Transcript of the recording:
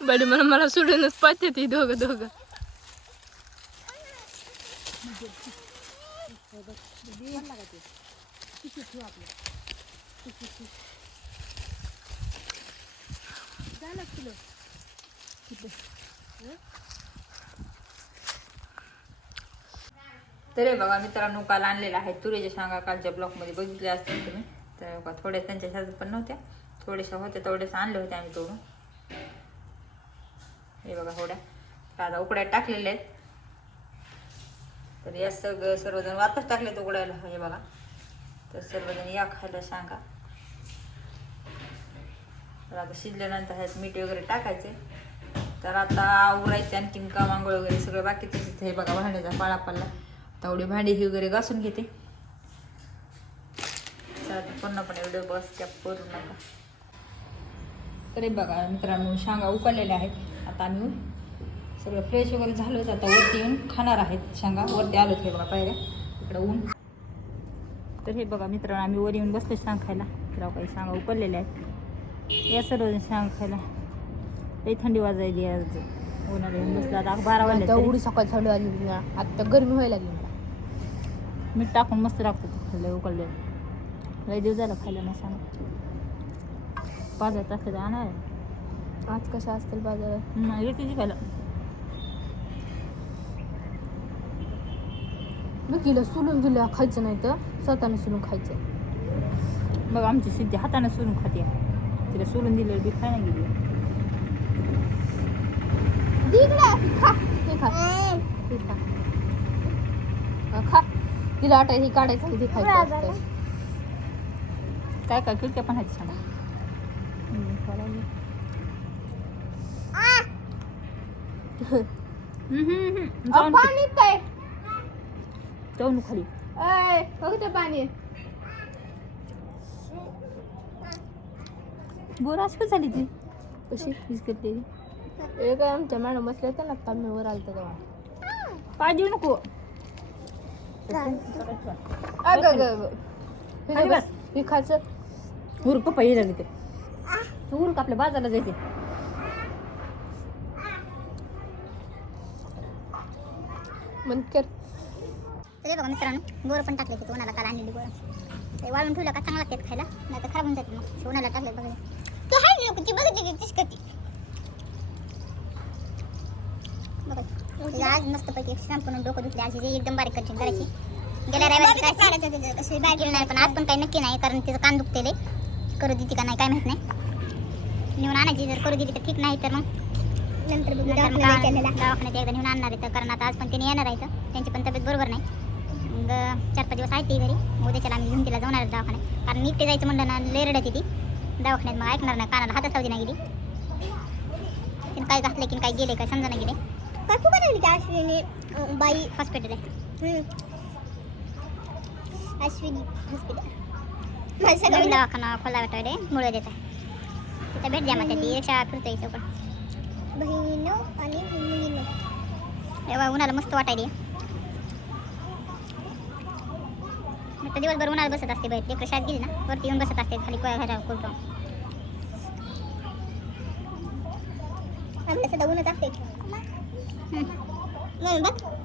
बडी मला मला सोडूनच पाहते ती दोघं दोघं. तरी बघा मित्रांनो काल आणलेला आहे तुरीच्या शांगा. कालच्या ब्लॉकमध्ये बघितल्या असतील तुम्ही. तर बघा थोड्या त्यांच्या शेतात पण नव्हत्या. थोड्याशा होत्या तेवढ्याच आणल्या होत्या आम्ही तोडून. हे बघा थोड्या आता उकड्यात टाकलेल्या आहेत. तर या सगळं सर्वजण वातच टाकलेत उकडायला हे बघा. तर सर्वजण या खायला सांगा. तर आता शिजल्यानंतर ह्यात मीठ वगैरे टाकायचे. तर आता आवरायचे आणखीन का आंघोळ वगैरे सगळं बाकी बाकीचं हे बघा भांड्याचा पाळा पडला. तेवढी भांडी ही वगैरे घासून घेते. तर पूर्णपणे व्हिडिओ बस त्या करू नका. तरी बघा मित्रांनो शांगा उकडलेल्या आहेत. आता आम्ही सगळं फ्रेश वगैरे झालो आता वरती येऊन खाणार आहेत शांगा. वरती आलो हे बघा पायऱ्या. इकडं ऊन. तर हे बघा मित्रांनो आम्ही वर येऊन बसलो शांग खायला. तर काही शांगा उकडलेल्या आहेत. या सर्व शांग खायला. लई थंडी वाजायली आज. उन्हाळा येऊन बसला. आता बारा तरी. उडी सकाळी थंडी आली होती ना. आता गरमी व्हायला लागली मला. मीठ टाकून मस्त लागतं ते खाल्लं उकडले लई दिवस झालं खायला नाही सांग पाच तास आहे. आज कशा असतील बाजारात हम्म, येते ती खायला मी किलो सुलून दिलं खायचं नाही तर स्वतःने सुलून खायचं. बघ आमची सिद्धी हाताने सोलून खाते. तिला सोलून दिलेलं बी खाय ना गेली. दे इकडे. खा. खा खा. हा, खा. तिला आटा हे काढायचं ते खायचं असतं. काय काय खिडक्या पण आहेत सांगा हम्म, खायला लागली. हम्म, हम्म, हम्म. अ, जाऊन पाणी काय जाऊन खाली. अय बघ ते पाणी. बोराच का झाली ती. कशी? बिस्किटलेली एक आमच्या मॅडम बसल्या होत्या ना तांब्यावर आलता तेव्हा. पाय देऊ नको. अगं, अगं, बस. हे खायचं. उरक पाहिजे झाली ते. तू उरक आपल्या बाजारला जायचे. मन कर. तरी बघा मित्रांनो बोरं पण टाकले होते उन्हाला काल आणलेली बोरं ते वाळून ठेवलं का चांगलं लागतात खायला? नाही तर खराब होऊन जाते मग. उन्हाला टाकले बघा. ते आहे लोक ती बघितली की तीच करते आज मस्त पैकी शॅम्पून डोकं धुतले आज एकदम बारीक कटिंग करायची. गेल्या रविवारी केलं नाही पण आज पण काही नक्की नाही कारण तिचं कान दुखते लय. करू देते का नाही काय माहीत नाही. नेऊन आणायची जर करू दिली तर ठीक नाही तर मग. नंतर दवाखान्यात एकदा नेऊन आणणार आहे तर कारण आता आज पण तिने येणार आहे. त्यांची पण तब्येत बरोबर नाही. मग चार पाच दिवस आहे ती घरी. उद्याच्याला आम्ही घेऊन तिला जाऊन आहे दवाखान्यात. कारण मी एकटे जायचं म्हणलं ना लय रडत ती. दवाखान्यात मग ऐकणार नाही कानाला हातच लावली नाही गेली. तिने काय घातलं की काय गेले काय समजा नाही गेले काय खूप बाई. हॉस्पिटल आहे. अश्विनी हॉस्पिटल. नवीन दवाखाना खोला वाटवडे मुळे देत आहे तिथं भेट द्या मग ती रिक्षा फिरतोय चौकड बहिणीनो आणि मुलीनो एवढा उन्हाला मस्त वाटायली. तर दिवसभर उन्हाळ्यात बसत असते बाहेर लेकरं शाळेत गेली ना वरती येऊन बसत असते खाली कोया घरा कुलतो आपलं सध्या ऊनच असते बघ.